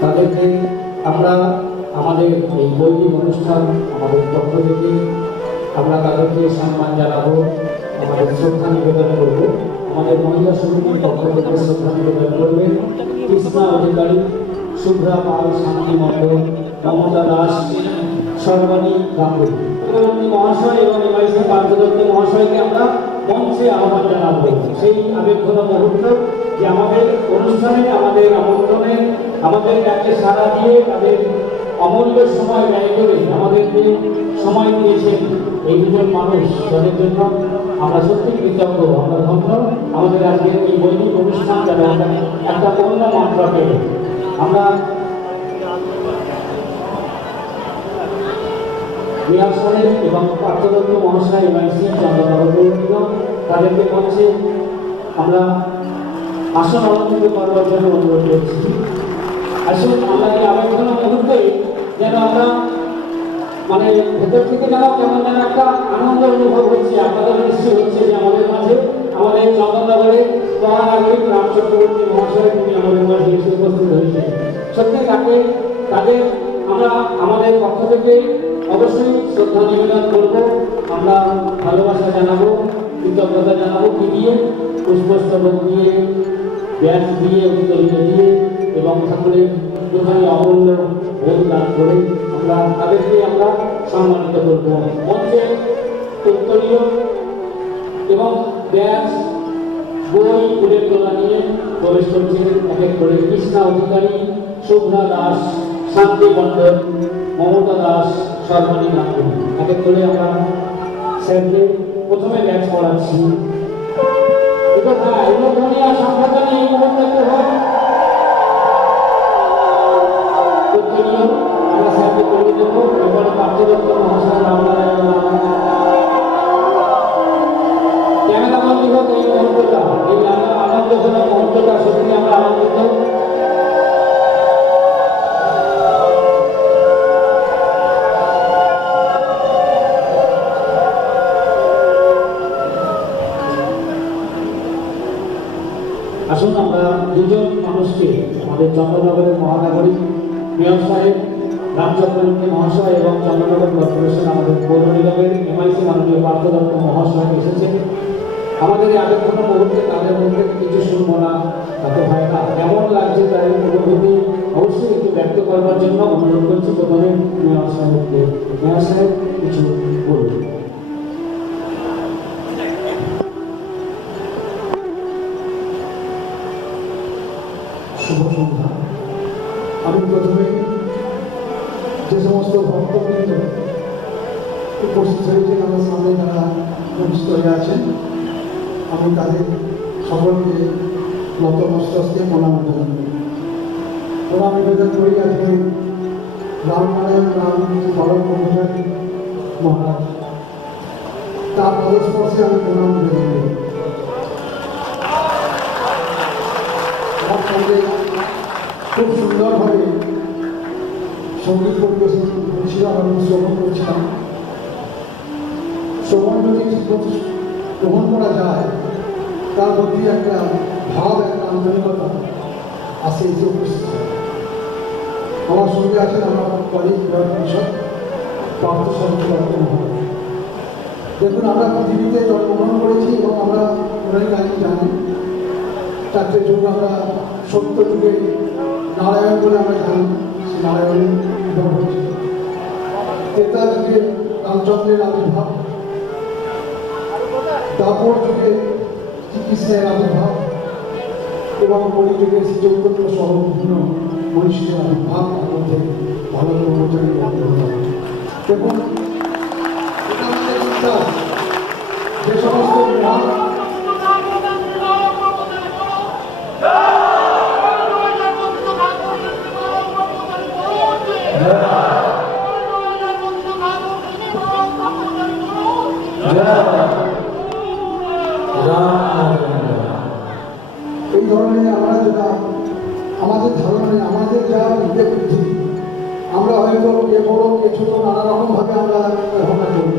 তাদেরকে আমরা আমাদের এই বৈদিক অনুষ্ঠান আমাদের পক্ষ থেকে আমরা তাদেরকে সম্মান জানাব, আমাদের শ্রদ্ধা নিবেদন করব। আমাদের মহিলা সমিতির পক্ষ থেকে শ্রদ্ধা নিবেদন করবেন কৃষ্ণা অধিকারী শুভ্রা পাল শান্তি মণ্ডল, মমতা দাস, সর্বাণী গাঙ্গুলি। মহাশয় এবং মহাশয়কে আমরা মঞ্চে আহ্বান জানাব। সেই আবেগঘন মুহূর্ত যে আমাদের অনুষ্ঠানে, আমাদের আমন্ত্রণে আমাদের কাছে সারা দিয়ে তাদের অমূল্য সময় ব্যয় করে আমাদেরকে সময় দিয়েছেন এই দুজন মানুষ। তাদের জন্য আমরা সত্যি কৃতজ্ঞ, আমরা ধন্য। আমাদের আজকের এই বৈদিক অনুষ্ঠান যারা একটা- অন্য মাত্রা আমরা এবং পার্থদত্ত মহাশয় এমআইসি চন্দ্রবাবু নিগম তাদেরকে মঞ্চে আমরা আসন অলঙ্কৃত করবার জন্য অনুরোধ করছি। আসুন, আমরা এই আবেদন মুহূর্তে যেন আমরা মানে ভেতর থেকে যেন কেমন যেন একটা আনন্দ অনুভব হচ্ছে, আপনাদের নিশ্চয়ই হচ্ছে যে আমাদের মাঝে, আমাদের চন্দ্রনগরে মহানাগরিক রাম চক্রবর্তী মহাশয় আমাদের মাঝে এসে সত্যি তাকে তাদের আমরা আমাদের পক্ষ থেকে অবশ্যই শ্রদ্ধা নিবেদন করব, আমরা ভালোবাসা জানাব, কৃতজ্ঞতা জানাব কি দিয়ে পুষ্পস্তবক দিয়ে, ব্যাস দিয়ে উত্তরীয় দিয়ে এবং ঠাকুরের দোকানে অমূল্য ভোগ দান করে আমরা তাদেরকে আমরা সম্মানিত করব। মঞ্চে উত্তরীয় এবং ব্যাস বই, ফুলের তোলা নিয়ে প্রবেশ করছেন এক এক করে কৃষ্ণা অধিকারী শুভ্রা দাস, শান্তি মণ্ডল, মমতা দাস, সর্বাণী গাঙ্গুলি এক এক করে আমরা স্যারকে প্রথমে ব্যাচ পড়াচ্ছি। এটা হ্যাঁ এই মুহূর্তে হয়। আসুন আমরা দুজন মানুষকে আমাদের চন্দ্রনগরের মহানগরী মেয়র সাহেব রামচন্দ্রমূর্তি মহাশয় এবং চন্দ্রনগর কর্পোরেশন, আমাদের পৌর নিগমের এমআইসি মাননীয় পার্থদত্ত মহাশয় এসেছেন। আমাদের এই আবেক্ষণ মুহূর্তে তাদের মধ্যে কিছু শুনব না তাতে হয় না, কেমন লাগছে তার অনুভূতি? অবশ্যই একটু ব্যক্ত করবার জন্য অনুরোধ করছি প্রথমে মেয়র সাহেবকে। মেয়র সাহেব, কিছু বলুন। শুভ সন্ধ্যা। আমি প্রথমে যে সমস্ত ভক্তবৃন্দ উপস্থিত হয়েছেন আমার সামনে যারা উপস্থিত হয়ে আছেন। আমি তাদের সকলকে নত মস্তকে প্রণাম করি প্রণাম নিবেদন করি আজকে রামনারায়ণ রাম পরম ব্রহ্মচারী মহারাজ। তার পদস্পর্শে আমি প্রণাম নিবেদন আমার সঙ্গে সংগীত পরিবেশন করছিলাম এবং শ্রবণ করছিলাম। শ্রবণ যদি গ্রহণ করা যায়, তার মধ্যে একটা ভাব, একটা আন্তরিকতা আসে এসে উপস্থিত আমার সঙ্গে আছেন আমার কলিগ পরিষদ প্রাপ্ত সদস্য দেখুন, আমরা পৃথিবীতে জন্মগ্রহণ করেছি এবং আমরা অনেক আগে জানি। চারটে যুগ আমরা সত্য যুগে নারায়ণ বলে আমরা জানি নারায়ণ তেতার যুগে রামচন্দ্রের আবির্ভাব দাপর যুগে শ্রীকৃষ্ণের আবির্ভাব এবং কলি যুগে শ্রী চৈতন্য সহ বিভিন্ন মনীষীর আবির্ভাব তার মধ্যে ভালো কর্মচারী দেখুন যে সমস্ত এই ধরনের আমরা যেটা, আমাদের ধারণায়, আমাদের যা বিবেক বুদ্ধি আমরা হয়তো কে বড় কে ছোট নানা রকমভাবে আমরা ধারণা করি।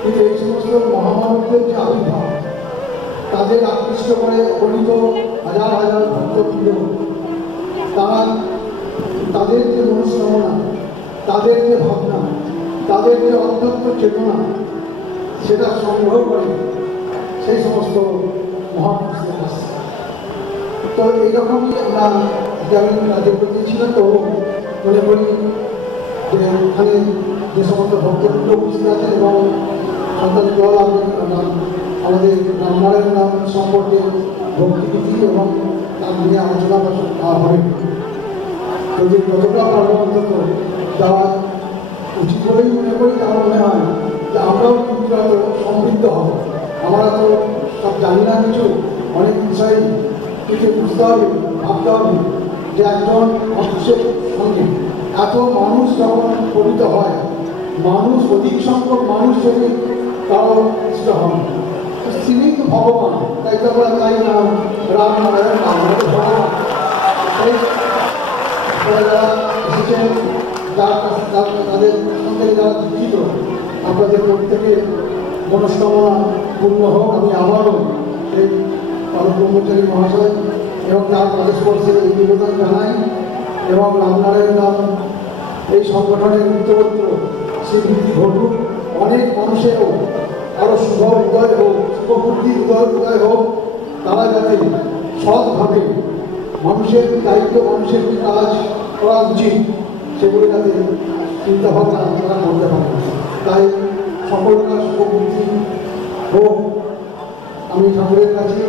কিন্তু এই সমস্ত মহামানবদের যে আবির্ভাব, তাদের আকৃষ্ট করে গণিত হাজার হাজার ভক্তবৃন্দ, তারা তাদের যে মনস্কামনা, তাদের যে ভাবনা, তাদের যে অধ্যক্ষ চেতনা, সেটা সংগ্রহ করে সেই সমস্ত যে সমস্ত আমাদের নাম সম্পর্কে ভক্তিবিধি এবং তার নিয়ে আলোচনা হবে। যদি যতটা পারব অন্তত দেওয়া উচিত বলেই মনে করি আমার মনে হয় যে আমরাও এত সমৃদ্ধ হব। আমরা তো সব জানি না কিছু, অনেক বিষয় কিছু বুঝতে হবে, ভাবতে হবে যে একজন মানুষের সঙ্গে এত মানুষ যখন পরিত হয়, মানুষ অধিক সংখ্যক মানুষ যদি কারও ইষ্ট হন, তো তিনি তো ভগবান, তাই তো আমরা তাই নাম রাম নারায়ণ ভগবান। তাদের সঙ্গে যারা আপনাদের প্রত্যেকের মনস্কামনা পূর্ণ হোক, আমি আবারও পালক ব্রহ্মচারী মহাশয় এবং তার পরস্পর্শে এই নিবেদন জানাই এবং রামনারায়ণ নাম এই সংগঠনের উত্তরোত্তর স্বীকৃতি ঘটুক। অনেক মানুষেরও আরও শুভ উদয় হোক শুভবুদ্ধি উদয় উদয় হোক, তারা যাতে সৎভাবে মানুষের দায়িত্ব, মানুষের কি কাজ করা উচিত। সেগুলো যাতে চিন্তা ভাবনা তারা করতে পারে। তাই সকলকার শুভবুদ্ধি হোক। আমি ঠাকুরের কাছে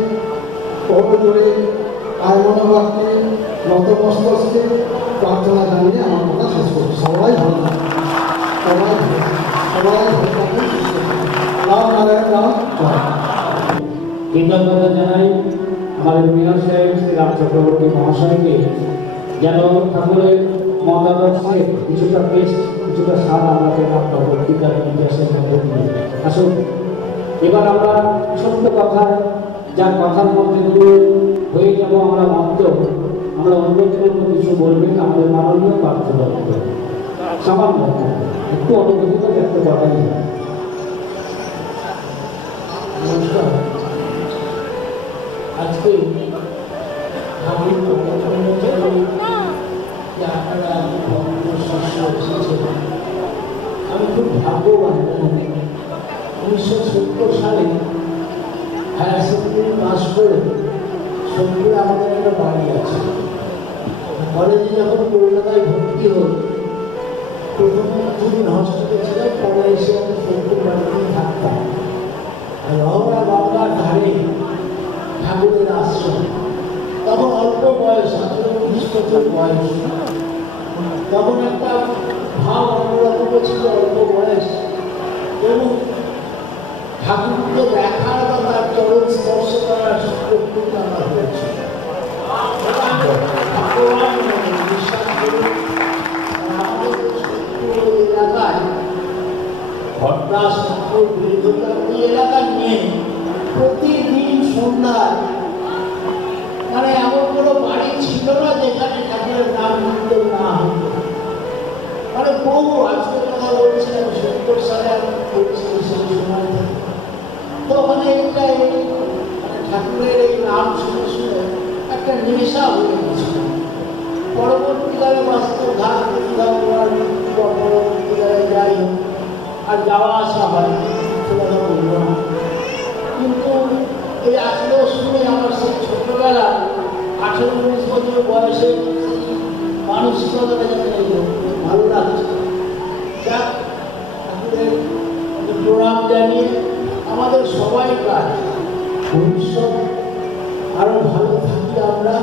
কত জোরে আয় মনোবাক্যে নতমস্তকে প্রার্থনা জানিয়ে আমার কথা শেষ করছি। সবাই ভালো। সবাই সবাই রাম নারায়ণ, রাম। কৃতজ্ঞতা জানাই আমাদের মেয়র সাহেব শ্রী রাম চক্রবর্তী মহাশয়কে যেন ঠাকুরের মতাদর্শে কিছুটা পেস্ট কিছুটা স্বাদ আমাকে প্রাপ্ত বক্তৃতার ইতিহাসের মধ্যে দিয়ে আসুন, এবার আমরা ছোট্ট কথা যার কথার মধ্যে দিয়ে হয়ে যাব আমরা মন্ত্র আমরা অন্য কেউ কিছু বলবেন, আমাদের মাননীয় পার্থ দত্ত। সামান্য একটু অনুভূতি ব্যক্ত করাই যায় নমস্কার। আজকে আমি যে আপনারা শিষ্য এসেছেন আমি খুব ভাগ্যবান উনিশশো সত্তর সালে হায়ার সেকেন্ডারি পাস করে সত্তরে আমাদের একটা বাড়ি আছে। কলেজে যখন কলকাতায় ভর্তি হই বয়স তখন একটা ভাব অন্যরকম ছিল অল্প বয়স, এবং ঠাকুরকে দেখার বা তার চরণ স্পর্শ করার সুযোগ কিন্তু আমার এলাকায় ঘটনা সত্য দীর্ঘতা বহু আজকের কথা বলছিলাম সত্তর সালে আমি বলছি সেই সময় থেকে তো এই ঠাকুরের এই নাম শুনে শুনে একটা নেশা হয়ে গেছিল পরবর্তীকালে বাস্তব বা পরবর্তীকালে যাই আর যাওয়া আসা হয় কিন্তু এই আসলেও শুনে আমার সেই ছোটবেলা আঠেরো উনিশ বছর বয়সে মানসিকতাটা যাতে ভালো লাগছে যাক ঠাকুরের প্রণাম জানিয়ে আমাদের সবাই কাজ ভবিষ্যৎ আরও ভালো থাকি আমরা,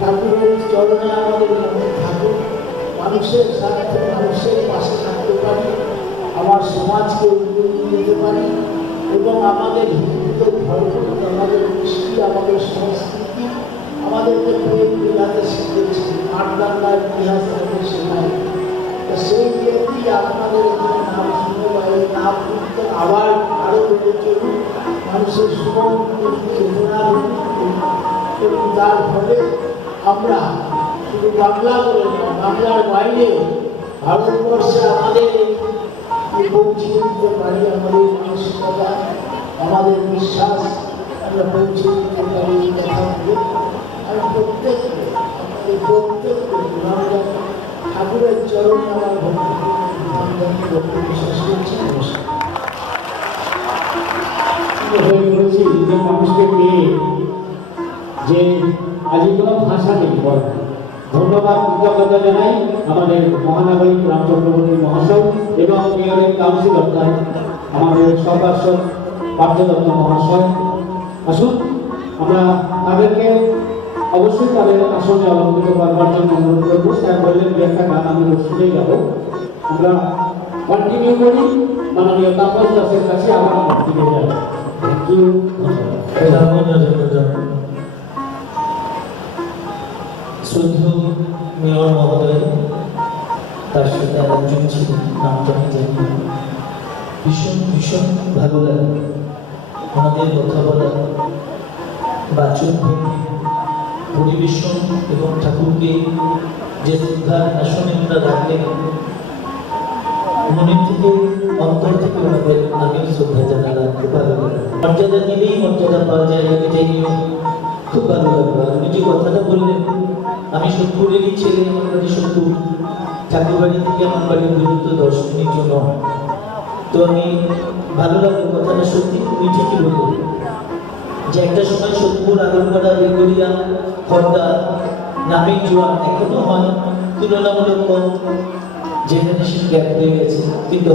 ঠাকুরের চরণে আমাদের মনে থাকুক, মানুষের স্বার্থে, মানুষের পাশে থাকতে পারি, আমার সমাজকে এগিয়ে নিয়ে পারি, এবং আমাদের হিন্দুত্ব ধর্ম, আমাদের কৃষ্টি, আমাদের সংস্কৃতি, আমাদেরকে প্রেম বিলাতে শিখেছে। আটদান্নার ইতিহাস আমাদের শেখায়। তা সেই ব্যক্তি আপনাদের এখানে নাম শুনে বা এই নাম কিন্তু আবার আরও বেড়ে চলুন মানুষের সুমন চেতনা এবং তার ফলে আমরা শুধু বাংলা বলে না, বাংলার বাইরেও ভারতবর্ষে আমাদের পৌঁছে দিতে পারি আমাদের মানসিকতা, আমাদের বিশ্বাস, আমরা পৌঁছে দিতে পারি এই কথাগুলো আমি আপনাদের ঠাকুরের চরণে যে মানুষকে পেয়ে যে আজীবন ভাষা নেই বল ধন্যবাদ কৃতজ্ঞতা জানাই আমাদের মহানাগরিক রাম চক্রবর্তী মহাশয় এবং মেয়রের কাউন্সিলর তাই আমাদের সর্বাসক পার্থ দত্ত মহাশয় আসুন আমরা তাদেরকে অবশ্যই তাদের আসনে অলঙ্কৃত করবার জন্য অনুরোধ করব। স্যার বললেন যে একটা গান আমি শুনে যাব। আমরা কন্টিনিউ করি। মাননীয় তাপস দাসের কাছে আবার ফিরে যাব। থ্যাংক কথা বলা, বাচন পরিবেশন এবং ঠাকুরকে যে শ্রদ্ধার আসনে ওনারা রাখলেন মনের থেকে অন্তর থেকে আমিও শ্রদ্ধা খুব ভালো লাগে মর্যাদা দিলেই মর্যাদা পাওয়া যায় এটাই খুব ভালো লাগল যে কথাটা বললেন, আমি সত্তরেরই ছেলে, আমার বাড়ি সত্তর ঠাকুর বাড়ি থেকে আমার বাড়ির দূরত্ব দশ মিনিট জন্য তো আমি ভালো লাগল, কথাটা সত্যি, তুমি ঠিকই বলল। যে একটা সময় সত্যপুর আগরপাড়া বেগুড়িয়া হরদা নামে জোয়ার এখনও হয়, তুলনামূলক কম। সে গ্যাপ হয়ে গেছে, কিন্তু